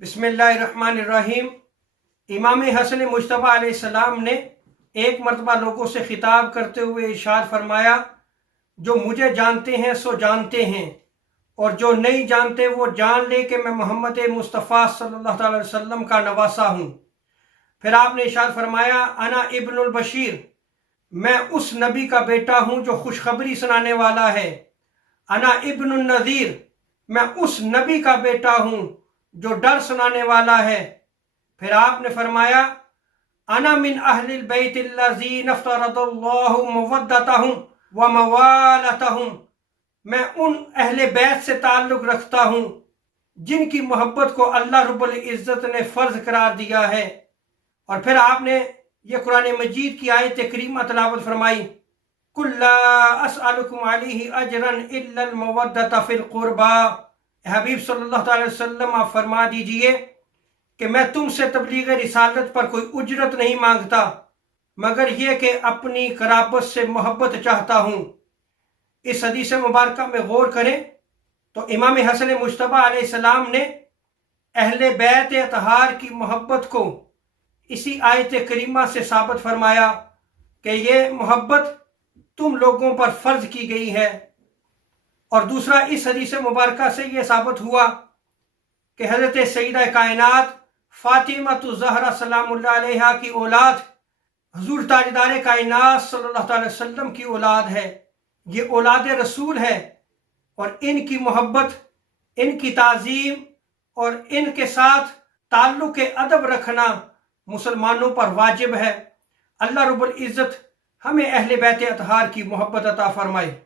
بسم اللہ الرحمن الرحیم۔ امام حسن مجتبیٰ علیہ السلام نے ایک مرتبہ لوگوں سے خطاب کرتے ہوئے ارشاد فرمایا، جو مجھے جانتے ہیں سو جانتے ہیں، اور جو نہیں جانتے وہ جان لے کہ میں محمد مصطفیٰ صلی اللہ تعالی وسلم کا نواسہ ہوں۔ پھر آپ نے ارشاد فرمایا، انا ابن البشیر، میں اس نبی کا بیٹا ہوں جو خوشخبری سنانے والا ہے۔ انا ابن النذیر، میں اس نبی کا بیٹا ہوں جو ڈر سنانے والا ہے۔ پھر آپ نے فرمایا، انا من اہل البیت الذین افترض اللہ مودتہم وموالتہم، میں ان اہل بیت سے تعلق رکھتا ہوں جن کی محبت کو اللہ رب العزت نے فرض قرار دیا ہے۔ اور پھر آپ نے یہ قرآن مجید کی آیت کریمہ تلاوت فرمائی، قُلْ لَا أَسْأَلُكُمْ عَلَيْهِ أَجْرًا إِلَّا الْمَوَدَّةَ فِي الْقُرْبَى۔ حبیب صلی اللہ تعالی وسلم آپ فرما دیجئے کہ میں تم سے تبلیغ رسالت پر کوئی اجرت نہیں مانگتا مگر یہ کہ اپنی قرابت سے محبت چاہتا ہوں۔ اس حدیث مبارکہ میں غور کریں تو امام حسن مجتبیٰ علیہ السلام نے اہل بیت اطہار کی محبت کو اسی آیت کریمہ سے ثابت فرمایا کہ یہ محبت تم لوگوں پر فرض کی گئی ہے۔ اور دوسرا، اس حدیث مبارکہ سے یہ ثابت ہوا کہ حضرت سیدہ کائنات فاطمہ الزہرا سلام اللہ علیہا کی اولاد حضور تاجدار کائنات صلی اللہ تعالی وسلم کی اولاد ہے، یہ اولاد رسول ہے، اور ان کی محبت، ان کی تعظیم اور ان کے ساتھ تعلق ادب رکھنا مسلمانوں پر واجب ہے۔ اللہ رب العزت ہمیں اہل بیت اطہار کی محبت عطا فرمائے۔